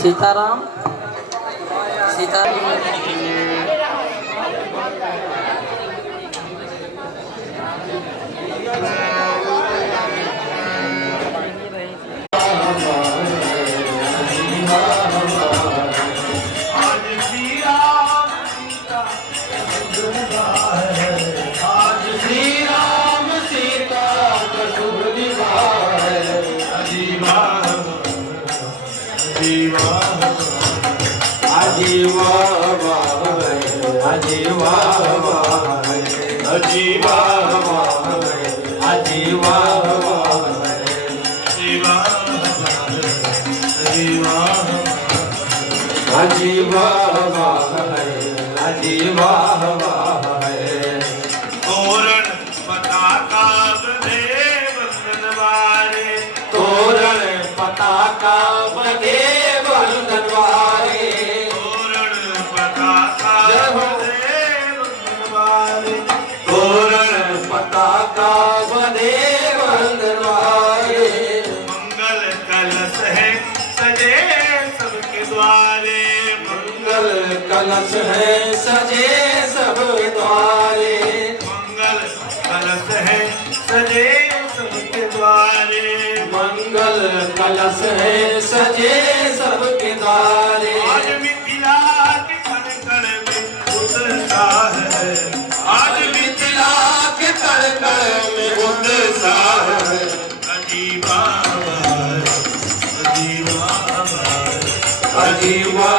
सीताराम सीता तोरण पताका बंधे बंधनवारे तोरण पताका बंधे बंधनवारे तोरण पताका बंधे बंधनवारे तोरण पताका बंधे बंधनवारे मंगल कलश है सजे सबके द्वारे मंगल कलश है सजे सब द्वारे मंगल कलश है सजे सबके द्वारे मंगल कलश है सजे सबके द्वारे आज मिथिला के कण कण में उत्साह है आज मिथिला के कण कण में उत्साह है अजीबा अजीबा अजीबा